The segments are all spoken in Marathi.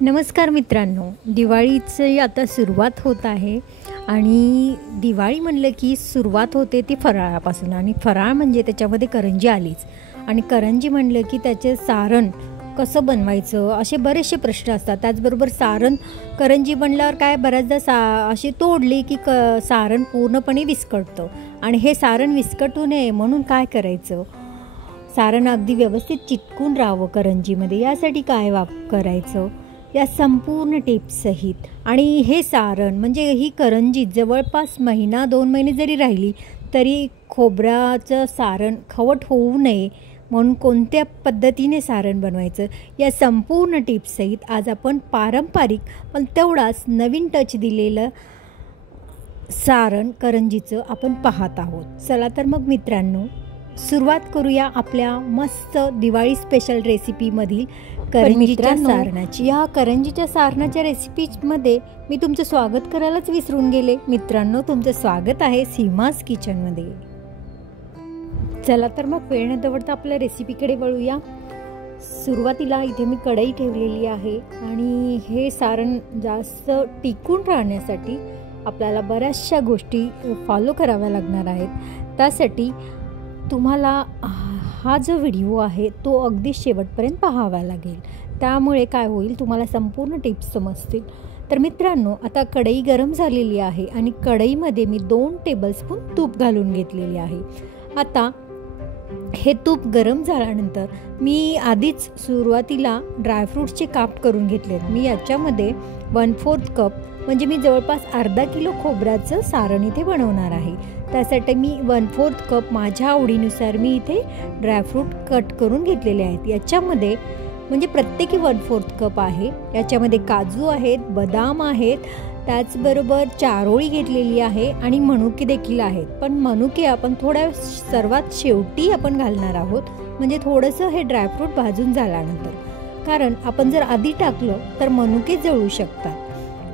नमस्कार मित्रांनो, दिवाळीची आता सुरुवात होत आहे आणि दिवाळी म्हणलं की सुरुवात होते ती फराळापासून आणि फराळ म्हणजे त्याच्यामध्ये करंजी आलीच आणि करंजी म्हणलं की त्याचे सारण कसं बनवायचं असे बरेचसे प्रश्न असतात. त्याचबरोबर सारण करंजी बनल्यावर काय बऱ्याचदा अशी तोडली की सारण पूर्णपणे विस्कटतं आणि हे सारण विस्कटू नये म्हणून काय करायचं, सारण अगदी व्यवस्थित चिटकून राहावं करंजीमध्ये यासाठी काय करायचं या संपूर्ण टिप्ससहित. आणि हे सारण म्हणजे ही करंजी जवळपास महिना 2 महिने जरी राहिली तरी खोबऱ्याचं सारण खवट होऊ नये म्हणून कोणत्या पद्धतीने सारण बनवायचं या संपूर्ण टिप्ससहित आज आपण पारंपरिक पण तेवढाच नवीन टच दिलेलं सारण करंजीचं आपण पाहत आहोत. चला तर मग मित्रांनो, सुरुवात करूया आपल्या मस्त दिवाळी स्पेशल रेसिपीमधील करंजीच्या सारणाची. या करंजीच्या सारणाच्या रेसिपीमध्ये मी तुमचं स्वागत करायलाच विसरून गेले. मित्रांनो, तुमचं स्वागत आहे सीमाज किचनमध्ये. चला तर मग वेळ न दवडता आपल्या रेसिपीकडे वळूया. सुरुवातीला इथे मी कढई ठेवलेली आहे आणि हे सारण जास्त टिकून राहण्यासाठी आपल्याला बऱ्याचशा गोष्टी फॉलो कराव्या लागणार आहेत. त्यासाठी तुम्हाला हा जो व्हिडिओ आहे तो अगदी शेवटपर्यंत पाहावा लागेल. त्यामुळे काय होईल, तुम्हाला संपूर्ण टिप्स समजतील. तर मित्रांनो, आता कढई गरम झालेली आहे आणि कढईमध्ये मी 2 टेबलस्पून तूप घालून घेतलेले आहे. आता हे तूप गरम झाल्यानंतर मी आधीच सुरुवातीला ड्रायफ्रूट्सचे काप करून घेतलेत. मी याच्यामध्ये 1/4 कप म्हणजे मी जवळपास अर्धा किलो खोबऱ्याचं सारण इथे बनवणार आहे. त्यासाठी मी 1/4 कप माझ्या आवडीनुसार मी इथे ड्रायफ्रूट कट करून घेतलेले आहेत. याच्यामध्ये म्हणजे प्रत्येकी 1/4 कप आहे. याच्यामध्ये काजू आहेत, बदाम आहेत, त्याचबरोबर चारोळी घेतलेली आहे आणि मनुके देखील आहेत. पण मनुके आपण सर्वात शेवटी आपण घालणार आहोत, म्हणजे थोडंसं हे ड्रायफ्रूट भाजून झाल्यानंतर. कारण आपण जर आधी टाकलं तर मनुके जळू शकतात.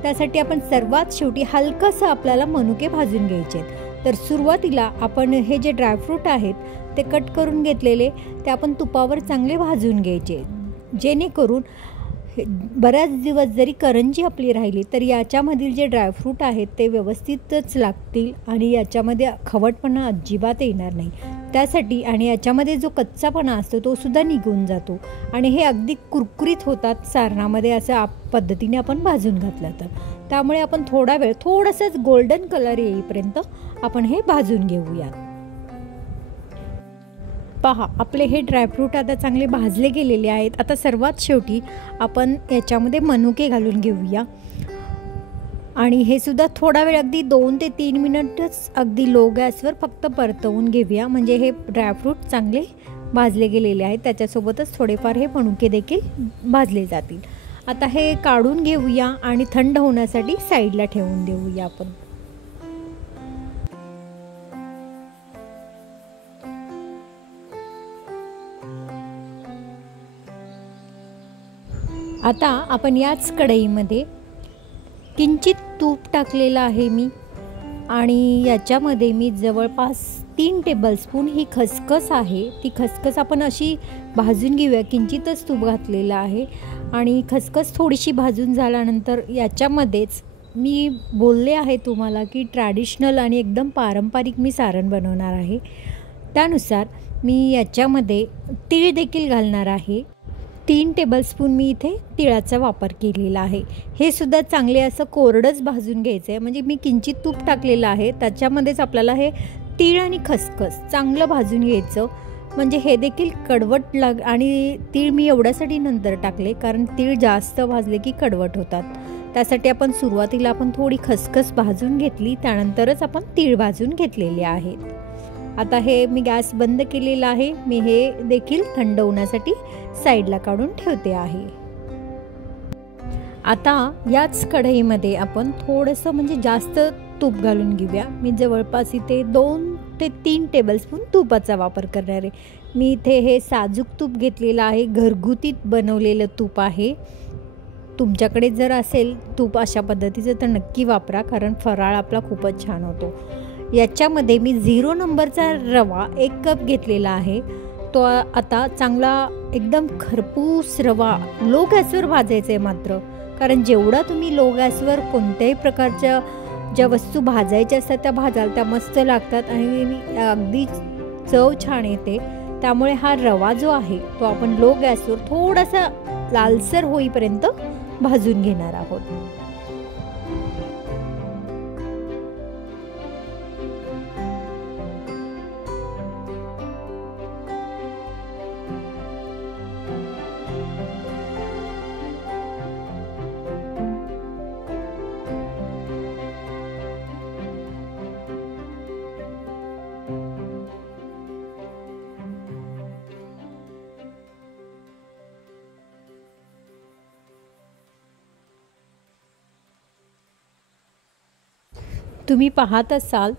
त्यासाठी आपण सर्वात शेवटी हलकंसं आपल्याला मनुके भाजून घ्यायचे. तर सुरुवातीला आपण हे जे ड्रायफ्रूट आहेत ते कट करून घेतलेले ते आपण तुपावर चांगले भाजून घ्यायचे, जेणेकरून बऱ्याच दिवस जरी करंजी आपली राहिली तर याच्यामधील जे ड्रायफ्रूट आहेत ते व्यवस्थितच लागतील आणि याच्यामध्ये खवटपणा अजिबात येणार नाही. त्यासाठी आणि याच्यामध्ये जो कच्चापणा असतो तो सुद्धा निघून जातो आणि हे अगदी कुरकुरीत होतात सारणामध्ये असं पद्धतीने आपण भाजून घातलं तर. त्यामुळे आपण थोडा वेळ थोडंसंच गोल्डन कलर येईपर्यंत आपण हे भाजून घेऊया. पहा, आपले हे ड्रायफ्रूट आता चांगले भाजले गेलेले आहेत. आता सर्वात शेवटी आपण याच्यामध्ये मनुके घालून घेऊया आणि हे सुद्धा थोडा वेळ अगदी 2 ते 3 मिनिटच अगदी लो गॅसवर फक्त परतवून घेऊया, म्हणजे हे ड्रायफ्रूट चांगले भाजले गेलेले आहेत. त्याच्यासोबतच थोडेफार हे मनुके देखील भाजले जातील. आता हे काढून घेऊया आणि थंड होण्यासाठी साईडला ठेवून देऊया आपण. आता आपण याच कढईमध्ये किंचित तूप टाकलेलं आहे मी आणि याच्यामध्ये मी जवळपास 3 टेबलस्पून ही खसखस आहे. ती खसखस आपण अशी भाजून घेऊया. किंचितच तूप घातलेलं आहे आणि खसखस थोडीशी भाजून झाल्यानंतर याच्यामध्येच मी बोलले आहे तुम्हाला की ट्रॅडिशनल आणि एकदम पारंपरिक मी सारण बनवणार आहे. त्यानुसार मी याच्यामध्ये तीळ देखील घालणार आहे. 3 टेबलस्पून मी इथे तिळाचा वापर केलेला आहे. हे सुद्धा चांगले असं कोरडंच भाजून घ्यायचं आहे, म्हणजे मी किंचित तूप टाकलेलं आहे त्याच्यामध्येच आपल्याला हे तीळ आणि खसखस चांगलं भाजून घ्यायचं, म्हणजे हे देखील कडवट आणि तीळ मी एवढ्यासाठी नंतर टाकले कारण तीळ जास्त भाजले की कडवट होतात. त्यासाठी आपण सुरुवातीला थोडी खसखस भाजून घेतली, त्यानंतरच आपण तीळ भाजून घेतलेले आहेत. आता हे मी गॅस बंद केलेला आहे. मी हे देखील थंड होण्यासाठी साईडला काढून ठेवते आहे. आता याच कढईमध्ये आपण थोडंसं म्हणजे जास्त तूप घालून घेऊया. मी जवळपास इथे 2 ते 3 टेबलस्पून तुपाचा वापर करणार आहे. मी इथे हे साजूक तूप घेतलेलं आहे, घरगुती बनवलेलं तूप आहे. तुमच्याकडे जर असेल तूप अशा पद्धतीचं तर नक्की वापरा, कारण फराळ आपला खूपच छान होतो. याच्यामध्ये मी 0 नंबरचा रवा 1 कप घेतलेला आहे. तो आता चांगला एकदम खरपूस रवा लो गॅसवर भाजायचा आहे मात्र, कारण जेवढा तुम्ही लो गॅसवर कोणत्याही प्रकारच्या ज्या वस्तू भाजायच्या असतात त्या भाजाल त्या मस्त लागतात आणि अगदी चव छान येते. त्यामुळे हा रवा जो आहे तो आपण लो गॅसवर थोडासा लालसर होईपर्यंत भाजून घेणार आहोत. तुम्ही पाहत असाल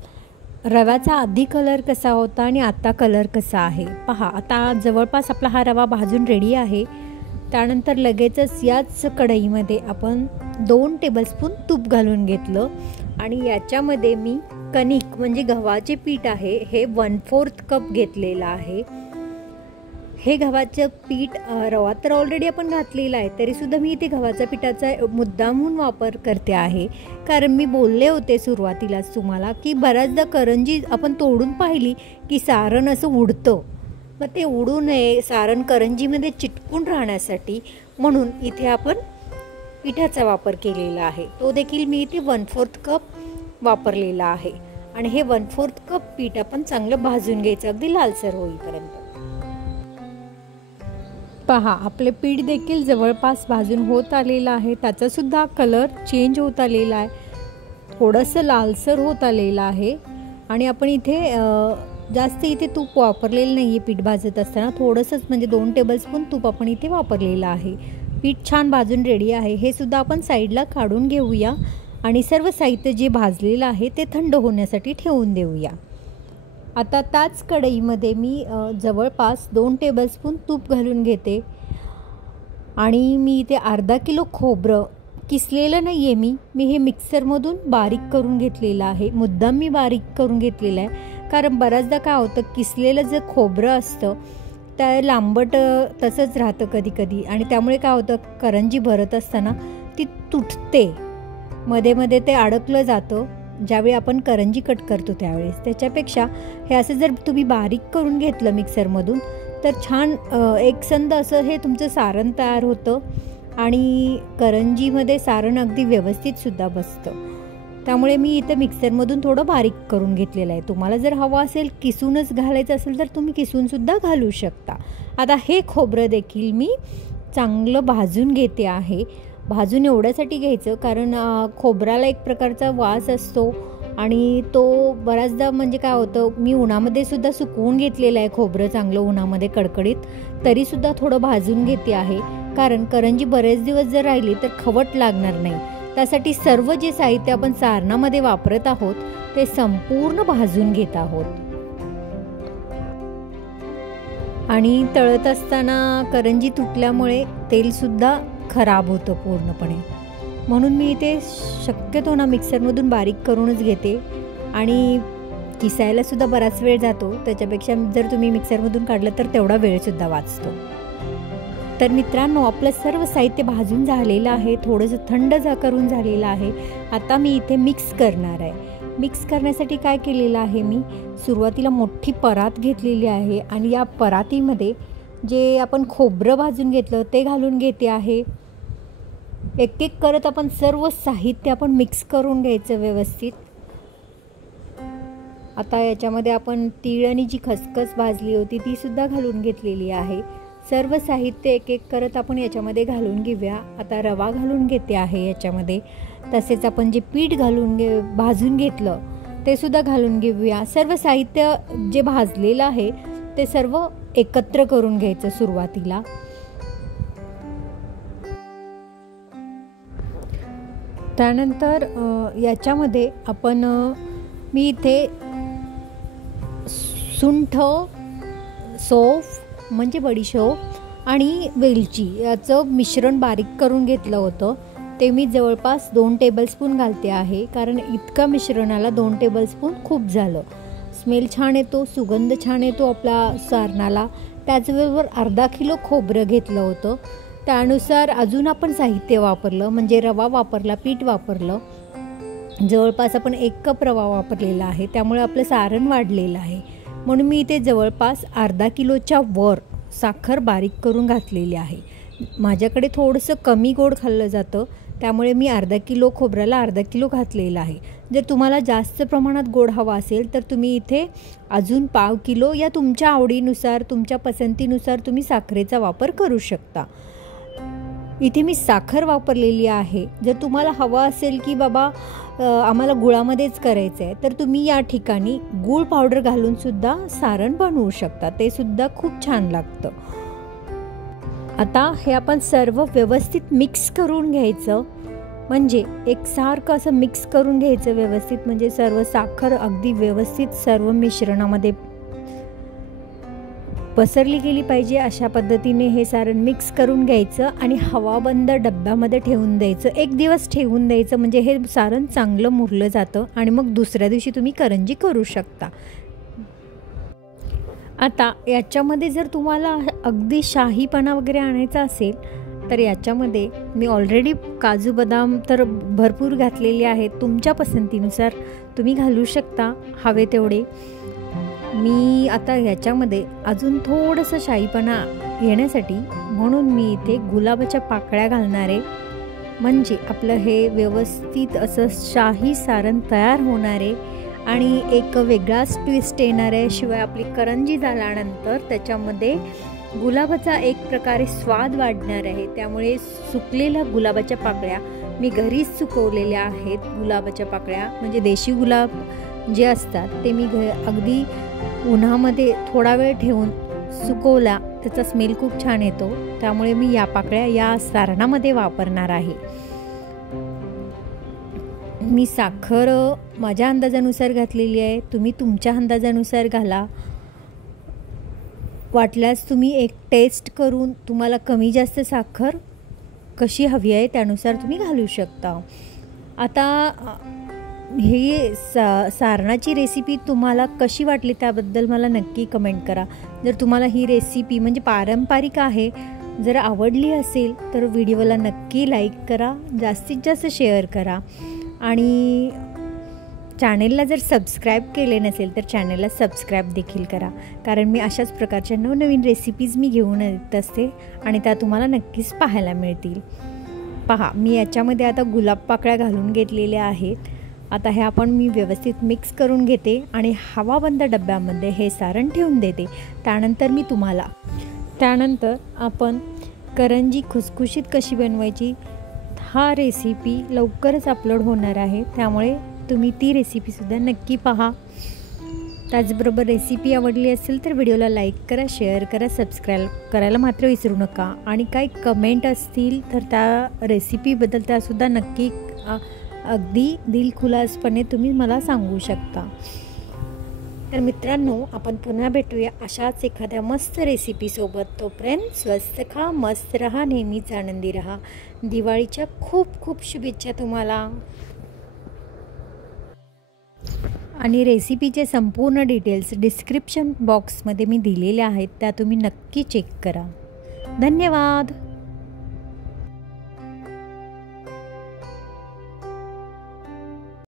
रव्याचा आधी कलर कसा होता आणि आता कलर कसा आहे. पहा, आता जवळपास आपला हा रवा भाजून रेडी आहे. त्यानंतर लगेचच याच कढईमध्ये आपण 2 टेबलस्पून तूप घालून घेतलं आणि याच्यामध्ये मी कणिक म्हणजे गव्हाचे पीठ आहे हे 1/4 कप घेतलेलं आहे. हे गव्हाचं पीठ, रवा तर ऑलरेडी आपण घातलेला आहे तरीसुद्धा मी इथे गव्हाच्या पिठाचा मुद्दामहून वापर करते आहे. कारण मी बोलले होते सुरुवातीलाच तुम्हाला की बऱ्याचदा करंजी आपण तोडून पाहिली की सारण असं उडतं. मग ते उडू नये, सारण करंजीमध्ये चिटकून राहण्यासाठी म्हणून इथे आपण पिठाचा वापर केलेला आहे. तो देखील मी इथे 1/4 कप वापरलेला आहे. आणि हे 1/4 कप पीठ आपण चांगलं भाजून घ्यायचं अगदी लालसर होईपर्यंत. पहा, आपले पीठ देखील जवळपास भाजून होत आलेलं आहे. त्याचासुद्धा कलर चेंज होत आलेला आहे, थोडंसं लालसर होत आलेलं आहे. आणि आपण इथे जास्त इथे तूप वापरलेलं नाही आहे. पीठ भाजत असताना थोडंसंच म्हणजे 2 टेबलस्पून तूप आपण इथे वापरलेलं आहे. पीठ छान भाजून रेडी आहे. हे सुद्धा आपण साईडला काढून घेऊया आणि सर्व साहित्य जे भाजलेलं आहे ते थंड होण्यासाठी ठेवून देऊया. आता त्याच कढईमध्ये मी जवळपास 2 टेबलस्पून तूप घालून घेते आणि मी इथे अर्धा किलो खोबरं किसलेलं नाही आहे. मी हे मिक्सरमधून बारीक करून घेतलेलं आहे. मुद्दाम मी बारीक करून घेतलेलं आहे कारण बऱ्याचदा काय होतं, किसलेलं जे खोबरं असतं त्या लांबट तसंच राहतं कधी कधी आणि त्यामुळे काय होतं, करंजी भरत असताना ती तुटते, मध्ये मध्ये ते अडकलं जातं ज्यावेळी आपण करंजी कट करतो त्यावेळेस. त्याच्यापेक्षा हे असं जर तुम्ही बारीक करून घेतलं मिक्सरमधून तर छान एकसंध असं हे तुमचं सारण तयार होतं आणि करंजीमध्ये सारण अगदी व्यवस्थितसुद्धा बसतं. त्यामुळे मी इथं मिक्सरमधून थोडं बारीक करून घेतलेलं आहे. तुम्हाला जर हवं असेल किसूनच घालायचं असेल तर तुम्ही किसूनसुद्धा घालू शकता. आता हे खोबरं देखील मी चांगलं भाजून घेते आहे. भाजून एवढ्यासाठी घ्यायचं कारण खोबऱ्याला एक प्रकारचा वास असतो आणि तो बऱ्याचदा म्हणजे काय होतं, मी उन्हामध्ये सुद्धा सुकवून घेतलेलं आहे खोबरं चांगलं उन्हामध्ये कडकडीत, तरीसुद्धा थोडं भाजून घेते आहे कारण करंजी बरेच दिवस जर राहिली तर खवट लागणार नाही. त्यासाठी सर्व जे साहित्य आपण सारणामध्ये वापरत आहोत ते संपूर्ण भाजून घेत आहोत. आणि तळत असताना करंजी तुटल्यामुळे तेलसुद्धा खराब होतं पूर्णपणे, म्हणून मी इथे शक्यतो ना मिक्सरमधून बारीक करूनच घेते आणि किसायलासुद्धा बराच वेळ जातो. त्याच्यापेक्षा जर तुम्ही मिक्सरमधून काढलं तर तेवढा वेळसुद्धा वाचतो. तर मित्रांनो, आपलं सर्व साहित्य भाजून झालेलं आहे, थोडंसं थंड करून झालेलं आहे. आता मी इथे मिक्स करणार आहे. मिक्स करण्यासाठी काय केलेलं आहे, मी सुरुवातीला मोठी परात घेतलेली आहे आणि या परातीमध्ये जे आपण खोबरं भाजून घेतलं ते घालून घेते आहे. एक एक करत आपण सर्व साहित्य आपण मिक्स करून घ्यायचं व्यवस्थित. आता याच्यामध्ये आपण तीळ आणि जी खसखस भाजली होती ती सुद्धा घालून घेतलेली आहे. सर्व साहित्य एक एक करत आपण याच्यामध्ये घालून घेऊया. आता रवा घालून घेते आहे याच्यामध्ये. तसेच आपण जे पीठ भाजून घेतलं ते सुद्धा घालून घेऊया. सर्व साहित्य जे भाजलेलं आहे ते सर्व एकत्र करून घ्यायचं सुरुवातीला. त्यानंतर याच्यामध्ये आपण मी इथे सुंठ, सौंफ म्हणजे बडीशोप आणि वेलची याचं मिश्रण बारीक करून घेतलं होतं. ते मी जवळपास 2 टेबलस्पून घालते आहे कारण इतका मिश्रणाला 2 टेबलस्पून खूप झालं. स्मेल छान येतो, सुगंध छान येतो आपल्या सारणाला. त्याचबरोबर अर्धा किलो खोबरं घेतलं होतं. त्यानुसार अजून आपण साहित्य वापरलं, म्हणजे रवा वापरला, पीठ वापरलं. जवळपास आपण 1 कप रवा वापरलेला आहे, त्यामुळे आपलं सारण वाढलेलं आहे. म्हणून मी इथे जवळपास अर्धा किलोच्या वर साखर बारीक करून घातलेली आहे. माझ्याकडे थोडंसं कमी गोड खाल्लं जातं, त्यामुळे मी अर्धा किलो खोबऱ्याला अर्धा किलो घातलेलं आहे. जर तुम्हाला जास्त प्रमाणात गोड हवा असेल तर तुम्ही इथे अजून पाव किलो या तुमच्या आवडीनुसार, तुमच्या पसंतीनुसार तुम्ही साखरेचा वापर करू शकता. इथे मी साखर वापरलेली आहे. जर तुम्हाला हवा असेल की बाबा आम्हाला गुळामध्येच करायचं आहे, तर तुम्ही या ठिकाणी गूळ पावडर घालूनसुद्धा सारण बनवू शकता, ते सुद्धा खूप छान लागतं. आता हे आपण सर्व व्यवस्थित मिक्स करून घ्यायचं, म्हणजे एकसारखं असं मिक्स करून घ्यायचं व्यवस्थित, म्हणजे सर्व साखर अगदी व्यवस्थित सर्व मिश्रणामध्ये पसरली गेली पाहिजे. अशा पद्धतीने हे सारण मिक्स करून घ्यायचं आणि हवाबंद डब्यामध्ये ठेवून द्यायचं. 1 दिवस ठेवून द्यायचं, म्हणजे हे सारण चांगलं मुरलं जातं आणि मग दुसऱ्या दिवशी तुम्ही करंजी करू शकता. आता याच्यामध्ये जर तुम्हाला अगदी शाहीपणा वगैरे आणायचा असेल तर याच्यामध्ये मी ऑलरेडी काजू बदाम तर भरपूर घातलेले आहेत. तुमच्या पसंतीनुसार तुम्ही घालू शकता हवे तेवढे. मी आता ह्याच्यामध्ये अजून थोडंसं शाहीपणा येण्यासाठी म्हणून मी इथे गुलाबाच्या पाकळ्या घालणार आहे, म्हणजे आपलं हे व्यवस्थित असं शाही सारण तयार होणार आहे आणि एक वेगळाच ट्विस्ट येणार आहे. शिवाय आपली करंजी झाल्यानंतर त्याच्यामध्ये गुलाबाचा एक प्रकारे स्वाद वाढणार आहे. त्यामुळे सुकलेल्या गुलाबाच्या पाकळ्या मी घरीच सुकवलेल्या आहेत. गुलाबाच्या पाकळ्या म्हणजे देशी गुलाब जे असतात ते मी अगदी उन्हामध्ये थोडा वेळ ठेवून सुकवला, त्याचा स्मेल खूप छान येतो. त्यामुळे मी या पाकळ्या या सारणामध्ये वापरणार आहे. मी साखर माझ्या अंदाजानुसार घातलेली आहे, तुम्ही तुमच्या अंदाजानुसार घाला. वाटल्यास तुम्ही एक टेस्ट करून तुम्हाला कमी जास्त साखर कशी हवी आहे त्यानुसार तुम्ही घालू शकता. आता ही सारणाची रेसिपी तुम्हाला कशी वाटली त्याबद्दल मला नक्की कमेंट करा. जर तुम्हाला ही रेसिपी म्हणजे पारंपरिक आहे जर आवडली असेल तर व्हिडिओला नक्की लाईक करा, जास्तीत जास्त शेअर करा आणि चॅनेलला जर सबस्क्राईब केले नसेल तर चॅनेलला सबस्क्राईब देखील करा, कारण मी अशाच प्रकारच्या नवनवीन रेसिपीज मी घेऊन येत असते आणि त्या तुम्हाला नक्कीच पाहायला मिळतील. पहा, मी याच्यामध्ये आता गुलाब पाकळ्या घालून घेतलेल्या आहेत. आता हे आपण मी व्यवस्थित मिक्स करून घेते आणि हवाबंद डब्यामध्ये हे सारण ठेवून देते. त्यानंतर आपण करंजी खुसखुशीत कशी बनवायची हा रेसिपी लवकरच अपलोड होणार आहे, त्यामुळे तुम्ही ती रेसिपीसुद्धा नक्की पहा. त्याचबरोबर रेसिपी आवडली असेल तर व्हिडिओला लाईक करा, शेअर करा, सबस्क्राईब करायला मात्र विसरू नका. आणि काही कमेंट असतील तर त्या रेसिपीबद्दल त्यासुद्धा नक्की अगदी दिलखुलासपणे तुम्ही मला सांगू शकता. तर मित्रांनो, आपण पुन्हा भेटूया अशाच एखाद्या मस्त रेसिपीसोबत. तोपर्यंत स्वस्त खा, मस्त रहा, नेहमीच आनंदी रहा. दिवाळीच्या खूप खूप शुभेच्छा तुम्हाला. आणि रेसिपीचे संपूर्ण डिटेल्स डिस्क्रिप्शन बॉक्समध्ये मी दिलेले आहेत, त्या तुम्ही नक्की चेक करा. धन्यवाद.